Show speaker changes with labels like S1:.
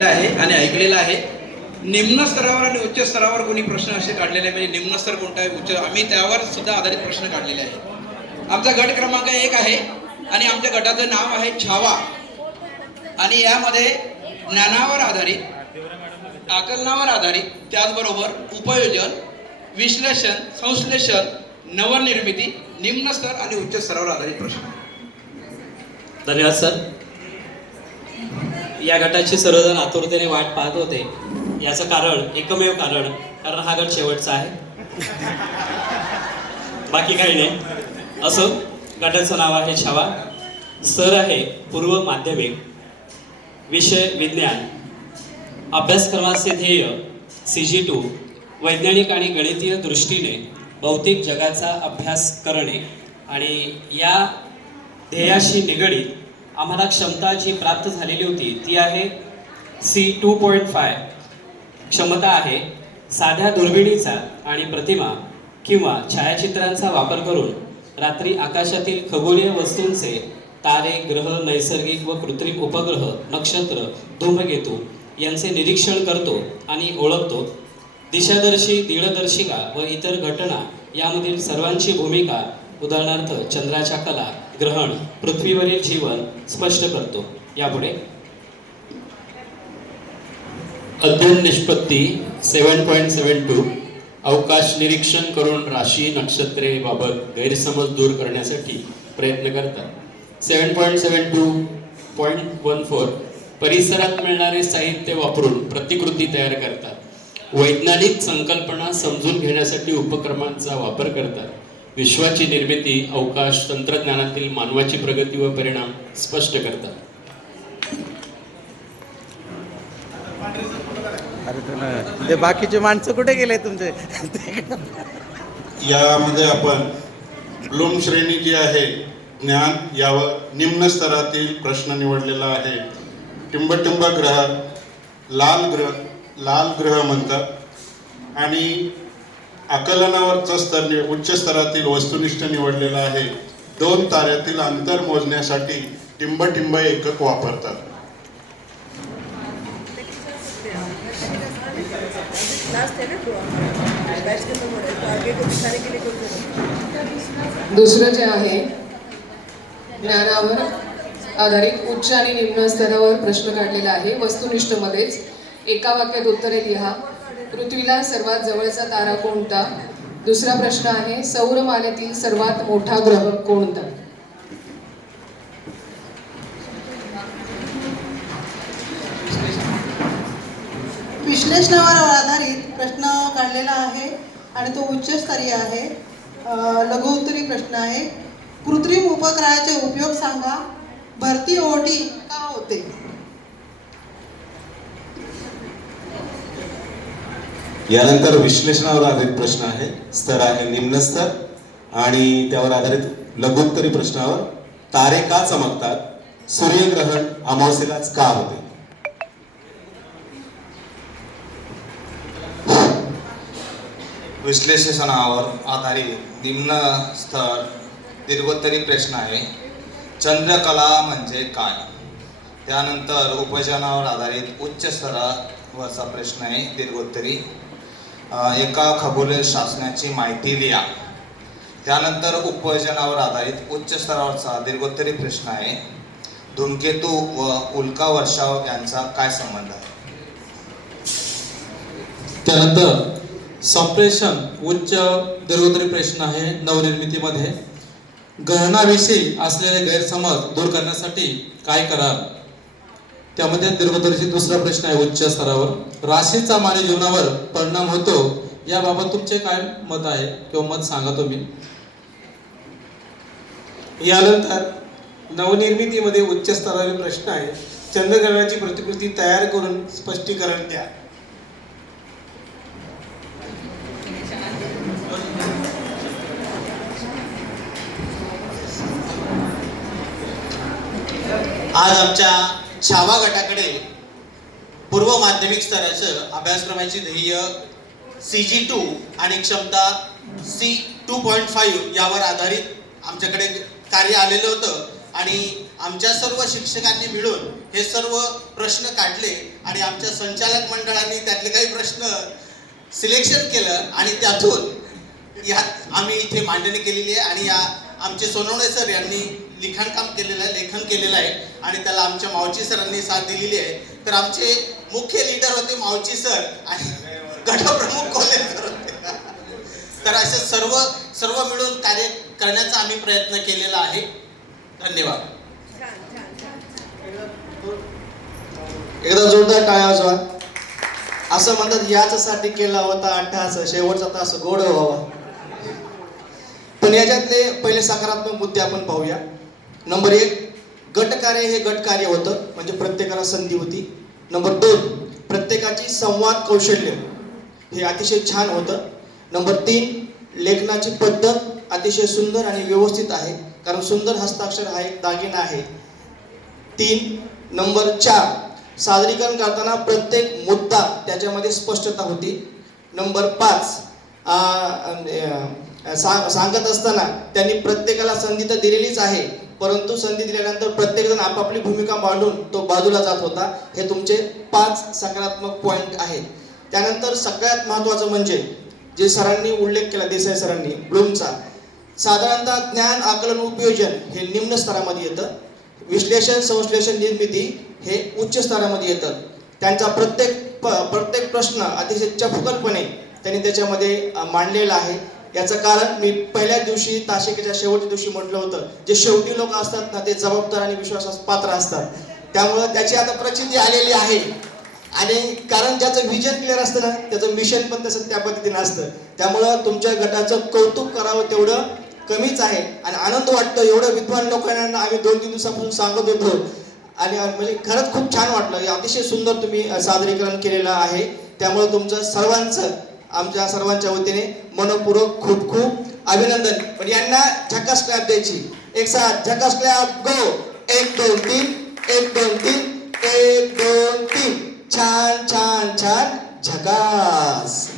S1: आहे आणि ऐकलेलं आहे. निम्न स्तरावर आणि उच्च स्तरावर कोणी प्रश्न असे काढलेले आहे म्हणजे निम्न स्तर कोणता आहे उच्च? आम्ही त्यावर सुद्धा आधारित प्रश्न काढलेले आहेत. आमचा गट क्रमांक एक आहे आणि आमच्या गटाचं नाव आहे छावा. आणि यामध्ये ज्ञानावर आधारित आकलनावर आधारित त्याचबरोबर उपयोजन विश्लेषण संश्लेषण नवनिर्मिती निम्न स्तर आणि उच्च स्तरावर आधारित प्रश्न.
S2: धन्यवाद सर. या गटाची सर्वजण आतुरतेने वाट पाहत होते. याचं कारण एकमेव कारण कारण हा गट शेवटचा आहे. बाकी काही नाही. असो गटाचं नाव आहे छावा. सर आहे पूर्व माध्यमिक विषय विज्ञान. अभ्यासक्रमाचे ध्येय सी जी टू वैज्ञानिक आणि गणितीय दृष्टीने भौतिक जगाचा अभ्यास करणे. आणि या ध्येयाशी निगडीत आम्हाला क्षमता जी प्राप्त झालेली होती ती आहे सी टू पॉईंट फाय. क्षमता आहे साध्या दुर्बिणीचा आणि प्रतिमा किंवा छायाचित्रांचा वापर करून रात्री आकाशातील खगोलीय वस्तूंचे तारे ग्रह नैसर्गिक व कृत्रिम उपग्रह नक्षत्र धूमकेतू यांचे निरीक्षण करतो आणि ओळखतो. दिशादर्शी दिळदर्शिका व इतर घटना यामधील सर्वांची भूमिका उदाहरणार्थ चंद्राच्या कला ग्रहण पृथ्वीवरील जीवन स्पष्ट करतो. यापुढे.
S3: अध्ययन निष्पत्ती सेवन पॉईंट सेवन टू. अवकाश निरीक्षण करून राशी नक्षत्रे बाबत गैरसमज दूर करण्यासाठी प्रयत्न करतात. Seven point seven two point one four. परिसरात मिळणारे साहित्य वापरून प्रतिकृती तयार करतात. वैज्ञानिक संकल्पना समजून घेण्यासाठी उपक्रमांचा वापर करतात. विश्वाची निर्मिती अवकाश तंत्रज्ञानातील मानवाची प्रगती व परिणाम स्पष्ट करतात.
S4: ते बाकीचे माणसं कुठे गेले तुमचे?
S5: यामध्ये आपण ब्लूम श्रेणी जी आहे ज्ञान यावर निम्न स्तरातील प्रश्न निवडलेला आहे. टिंबटिंब ग्रह लाल ग्रह लाल ग्रह म्हणतात. आणि आकलनावरचा स्तर उच्च स्तरातील वस्तुनिष्ठ निवडलेला आहे. दोन ताऱ्यातील अंतर मोजण्यासाठी टिंबटिंब एकक वापरतात.
S6: दुसरं जे आहे ज्ञानावर आधारित उच्च आणि निम्न स्तरावर प्रश्न काढलेला आहे. वस्तुनिष्ठमध्येच एका वाक्यात उत्तरे लिहा. पृथ्वीला सर्वात जवळचा तारा कोणता? दुसरा प्रश्न आहे सौरमालेतील सर्वात मोठा ग्रह कोणता?
S7: विश्लेषणावर आधारित प्रश्न काढलेला आहे आणि तो उच्चस्तरीय आहे. लघुउत्तरी प्रश्न आहे. कृत्रिम उपग्रहाचे उपयोग सांगा. भरती ओटी का होते?
S8: यानंतर विश्लेषणावर आधारित प्रश्न आहे. स्तर आहे निम्न स्तर आणि त्यावर आधारित लघुत्तरी प्रश्नावर. तारे का चमकतात? सूर्यग्रहण अमावस्येलाच का होते?
S9: विश्लेषणावर आधारित निम्न स्तर दीर्घोत्तरी प्रश्न आहे. चंद्रकला म्हणजे काय? त्यानंतर उपजनावर आधारित उच्च स्तरावरचा प्रश्न आहे. दीर्घोत्तरी एका खगोलीय शासनाची माहिती लिहा. त्यानंतर उपयोजनावर आधारित उच्च स्तरावरचा दीर्घोत्तरी प्रश्न आहे. धूमकेतू व उल्का वर्षाव यांचा काय संबंध आहे?
S3: त्यानंतर संप्रेषण उच्च दीर्घोत्तरी प्रश्न आहे नवनिर्मितीमध्ये. ग्रहणाविषयी असलेले गैरसमज दूर करण्यासाठी काय करावं त्यामध्ये दीर्घदर्शी दुसरा प्रश्न आहे उच्च स्तरावर. राशीचा मानवी जीवनावर परिणाम होतो याबाबत तुमचे काय मत आहे किंवा मत सांगा तुम्ही?
S10: यानंतर नवनिर्मितीमध्ये उच्च स्तरावरील प्रश्न आहे. चंद्रग्रहणाची प्रतिकृती तयार करून स्पष्टीकरण द्या.
S11: आज आमच्या छावा गटाकडे पूर्व माध्यमिक स्तराचं अभ्यासक्रमाची ध्येय सी जी टू आणि क्षमता सी टू पॉईंट फाईव्ह यावर आधारित आमच्याकडे कार्य आलेलं होतं. आणि आमच्या सर्व शिक्षकांनी मिळून हे सर्व प्रश्न काढले आणि आमच्या संचालक मंडळाने त्यातले काही प्रश्न सिलेक्शन केलं आणि त्यातून यात आम्ही इथे मांडणी केलेली आहे. आणि या आमचे सोनवणे सर यांनी लिखाणकाम केलेलं आहे लेखन केलेलं आहे आणि त्याला आमच्या मावची सरांनी साथ दिलेली आहे. तर आमचे मुख्य लीडर होते मावची सर आणि गटप्रमुख कोल्हे सर होते. तर असे सर्व सर्व मिळून कार्य करण्याचा आम्ही प्रयत्न केलेला आहे. धन्यवाद.
S12: एकदा जोरदार टाळ्या वाजवा. असं म्हणतात याचसाठी केला होता अठ्ठास शेवटचा तास गोड व्हावा पण याच्यातले पहिले सकारात्मक मुद्दे आपण पाहूया. नंबर एक गटकार्य हे गटकार्य होतं म्हणजे प्रत्येकाला संधी होती. नंबर दोन प्रत्येकाची संवाद कौशल्य हे अतिशय छान होतं. नंबर तीन लेखनाची पद्धत अतिशय सुंदर आणि व्यवस्थित आहे कारण सुंदर हस्ताक्षर हा एक दागिना आहे. तीन नंबर चार सादरीकरण करताना प्रत्येक मुद्दा त्याच्यामध्ये स्पष्टता होती. नंबर पाच आ, सा- सांगत असताना त्यांनी प्रत्येकाला संधी तर दिलेलीच आहे परंतु संधी दिल्यानंतर प्रत्येकजण आपापली भूमिका मांडून तो बाजूला जात होता. हे तुमचे पाच सकारात्मक पॉईंट आहेत. त्यानंतर सगळ्यात महत्त्वाचं म्हणजे जे सरांनी उल्लेख केला देसाई सरांनी ब्लूमचा साधारणतः ज्ञान आकलन उपयोजन हे निम्न स्तरामध्ये येतं. विश्लेषण संश्लेषण निर्मिती हे उच्च स्तरामध्ये येतं. त्यांचा प्रत्येक प प्रत्येक प्रश्न अतिशय चपकलपणे त्यांनी त्याच्यामध्ये मांडलेला आहे. याचं कारण मी पहिल्या दिवशी ताशिकेच्या शेवटच्या दिवशी म्हटलं होतं जे शेवटी लोक असतात ना ते जबाबदार आणि विश्वासास पात्र असतात. त्यामुळं त्याची आता प्रचिती आलेली आहे. आणि कारण ज्याचं विजन क्लिअर असतं ना त्याचं मिशन पण तसं त्या पद्धतीनं असतं. त्यामुळं तुमच्या गटाचं कौतुक करावं तेवढं कमीच आहे. आणि आनंद वाटतो एवढं विद्वान लोकांना आम्ही दोन तीन दिवसापासून सांगत होतो. आणि म्हणजे खरंच खूप छान वाटलं. हे अतिशय सुंदर तुम्ही सादरीकरण केलेलं आहे. त्यामुळे तुमचं सर्वांचं आमच्या सर्वांच्या वतीने मनपूर्वक खूप खूप अभिनंदन. पण यांना झकास क्लॅप द्यायची. एक साथ झकास क्लॅप गो एक दोन तीन. एक दोन तीन. एक दोन तीन. छान छान छान झकास.